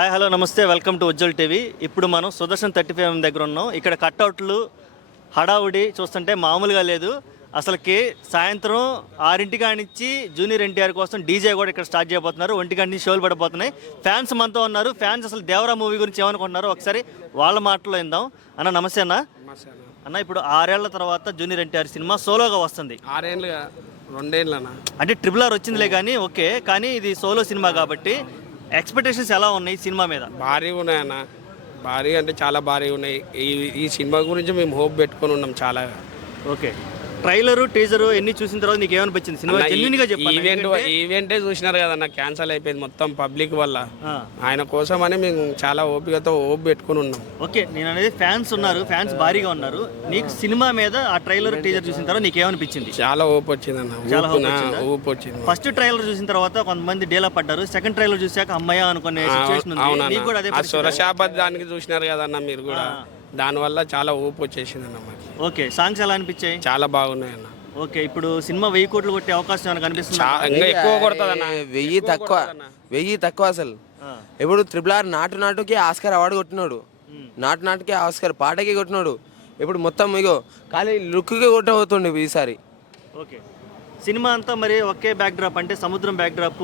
Hi hello నమస్తే welcome to Ujjwal TV. ఇప్పుడు మనం సుదర్శన్ 35 దగ్గర ఉన్నాం. ఇక్కడ కట్అవుట్లు హడావుడి చూస్తుంటే మామూలుగా లేదు. అసలుకి సాయంత్రం 6 నుంచి జూనియర్ ఎన్టీఆర్ కోసం డీజే కూడా ఇక్కడ స్టార్ట్ చేయబోతున్నారు. 1 నుంచి షోలు పడిపోతున్నాయి. ఫ్యాన్స్ మనతో ఉన్నారు. ఫ్యాన్స్ అసలు దేవరా మూవీ గురించి ఏమనుకుంటున్నారో ఒకసారి వాళ్ళ మాటలో విందాం. అన్న నమస్తే అన్న. అన్న ఇప్పుడు 6 ఏళ్ల తర్వాత జూనియర్ ఎన్టీఆర్ సినిమా సోలోగా వస్తుంది. 6 ఏళ్ళు 2 ఏళ్ళనా అంటే RRR వచ్చిందిలే కానీ ఓకే, కానీ ఇది సోలో సినిమా కాబట్టి ఎక్స్పెక్టేషన్స్ ఎలా ఉన్నాయి సినిమా మీద? భారీగా ఉన్నాయన్న, భారీ అంటే చాలా భారీగా ఉన్నాయి. ఈ సినిమా గురించి మేము హోప్ పెట్టుకొని ఉన్నాం చాలా. ఓకే, ట్రైలరు టీజరు ఎన్ని చూసిన తర్వాత నీకు ఏమనిపించింది? సినిమా జెన్యూన్గా చెప్పాలి. ఈవెంటే చూసినారు కదన్న, క్యాన్సల్ అయిపోయింది మొత్తం పబ్లిక్ వల్ల. ఆయన కోసం అని మేము చాలా ఓపికతో హోప్ పెట్టుకుని ఉన్నాం. ఓకే, నేను అనేది ఫ్యాన్స్ ఉన్నారు, ఫ్యాన్స్ భారీగా ఉన్నారు. నీకు సినిమా మీద ఆ ట్రైలర్ టీజర్ చూసిన తర్వాత నీకు ఏమనిపించింది? చాలా హోప్ వచ్చింది అన్న, చాలా హోప్ వచ్చింది. ఫస్ట్ ట్రైలర్ చూసిన తర్వాత కొంతమంది డేలా పడ్డారు. సెకండ్ ట్రైలర్ చూసాక అమ్మయ్య అనుకునే సిచువేషన్ ఉంది. నీకు కూడా అదే సురశాపత్ దానికి చూసినారు కదన్న మీరు కూడా, దానివల్ల చాలా ఊపు వచ్చేసింది అన్న మాకు. ఓకే, సాంగ్స్ ఎలా అనిపించాయి? చాలా బాగున్నాయి అన్న. ఓకే, ఇప్పుడు సినిమా 1000 కోట్లు కొట్టే అవకాశం ఏమైనా కనిపిస్తుంది? ఇంకా ఎక్కువ కొడుతుంది అన్న. 1000 తక్కువ అసలు. ఇప్పుడు RRR నాటుకి ఆస్కార్ అవార్డు కొట్టినాడు, నాటుకి ఆస్కార్ పాటకి కొట్టినాడు. ఇప్పుడు మొత్తం ఇగో ఖాళీ లుక్కి కొట్టబోతుండే ఈసారి. ఓకే, సినిమా అంతా మరి ఒకే బ్యాక్ డ్రాప్, అంటే సముద్రం బ్యాక్ డ్రాప్.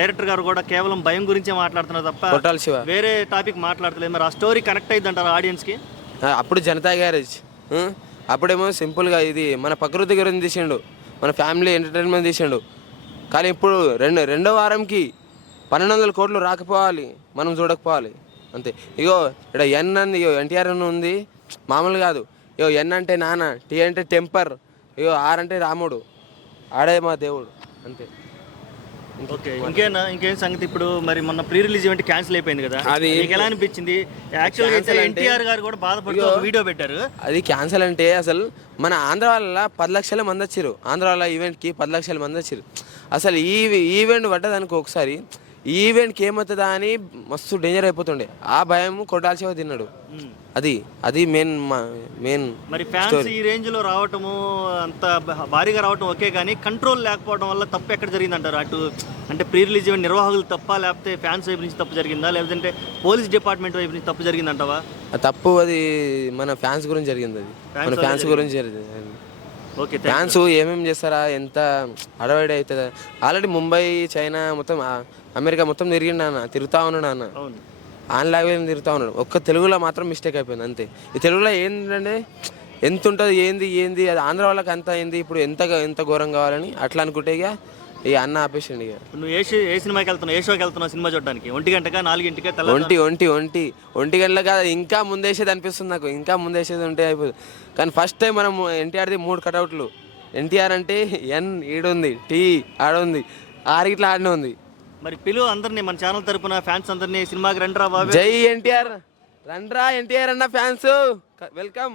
డైరెక్టర్ గారు కూడా కేవలం భయం గురించే మాట్లాడుతున్నారు తప్ప వేరే టాపిక్ మాట్లాడలేదు. మరి ఆ స్టోరీ కనెక్ట్ అయ్యింది అంటారు ఆడియన్స్కి? అప్పుడు జనతా గ్యారేజ్, అప్పుడేమో సింపుల్గా ఇది మన ప్రకృతి గురించి తీసిండు, మన ఫ్యామిలీ ఎంటర్టైన్మెంట్ తీసిండు. కానీ ఇప్పుడు రెండో వారంకి 1200 కోట్లు రాకపోవాలి, మనం చూడకపోవాలి అంతే. ఇగో ఇక్కడ ఎన్ అంది, ఇగో ఎన్టీఆర్ అని ఉంది, మామూలు కాదు. ఇగో ఎన్ అంటే నాన్న, టీ అంటే టెంపర్, ఇగో ఆర్ అంటే రాముడు, ఆడే మా దేవుడు అంతే. ఓకే, ఇంకేం సంగతి? ఇప్పుడు మరి మొన్న ప్రీ రిలీజ్ ఈవెంట్ క్యాన్సిల్ అయిపోయింది కదా, అది మీకు ఎలా అనిపించింది? యాక్చువల్గా ఎన్టీఆర్ గారు కూడా బాధపడుతూ వీడియో పెట్టారు. అది క్యాన్సిల్ అంటే అసలు మన ఆంధ్ర వాళ్ళ 10 లక్షల మంది వచ్చారు. ఆంధ్ర వాళ్ళ ఈవెంట్కి 10 లక్షల మంది వచ్చారు. అసలు ఈ ఈవెంట్ పడ్డదానికి ఒకసారి ఈ ఈవెంట్కి ఏమవుతుందా అని మస్తు డేంజర్ అయిపోతుండే. ఆ భయం కొట్టాల్సి తిన్నాడు. అది మెయిన్. మరి ఫ్యాన్స్ ఈ రేంజ్ లో రావటము, అంత భారీగా రావటం ఓకే, కానీ కంట్రోల్ లేకపోవడం వల్ల తప్పు ఎక్కడ జరిగింది అంటారు? అటు అంటే ప్రీ రిలీజ్ ఈవెంట్ నిర్వాహకులు తప్ప, లేకపోతే ఫ్యాన్స్ వైపు నుంచి తప్పు జరిగిందా, లేదంటే పోలీస్ డిపార్ట్మెంట్ వైపు నుంచి తప్పు జరిగిందంటావా? తప్పు అది మన ఫ్యాన్స్ గురించి జరిగింది. అది మన ఫ్యాన్స్ గురించి జరిగింది. ఓకే, ఫ్యాన్స్ ఏమేమి చేస్తారా, ఎంత అడవడి అవుతుందా? ఆల్రెడీ ముంబై, చైనా, మొత్తం అమెరికా మొత్తం తిరుగుతూ ఉన్నాడు అన్న. ఆన్ లాంగ్వేజ్ తిరుగుతూ ఉన్నాడు. ఒక్క తెలుగులో మాత్రం మిస్టేక్ అయిపోయింది అంతే. ఈ తెలుగులో ఏంటంటే ఎంత ఉంటుంది, ఏంది అది ఆంధ్ర వాళ్ళకి అంత అయింది. ఇప్పుడు ఎంత ఘోరం కావాలని అట్లా అనుకుంటే ఇక అన్న ఆపేసిండి. ఇక నువ్వు ఏ సినిమాకి వెళ్తున్నావు, ఏ షోకి వెళ్తున్నావు సినిమా చూడడానికి? 1 గంటకా 4 గంటకా? 1 గంటల కాదు, ఇంకా ముందేసేది అనిపిస్తుంది నాకు. ఇంకా ముందేసేది ఉంటే అయిపోతుంది. కానీ ఫస్ట్ టైం మనం ఎన్టీఆర్ది 3 కటౌట్లు. ఎన్టీఆర్ అంటే ఎన్ ఈడుంది, టీ ఆడుంది, ఆర్ ఇట్లా ఆడనే ఉంది. మరి పిలువ అందరినీ, మన ఛానల్ తరపున ఫ్యాన్స్ అందరినీ సినిమాకి రండి రా బాబు. జై ఎన్టీఆర్, రండ్రా ఎన్టీఆర్ అన్న ఫ్యాన్స్, వెల్కమ్.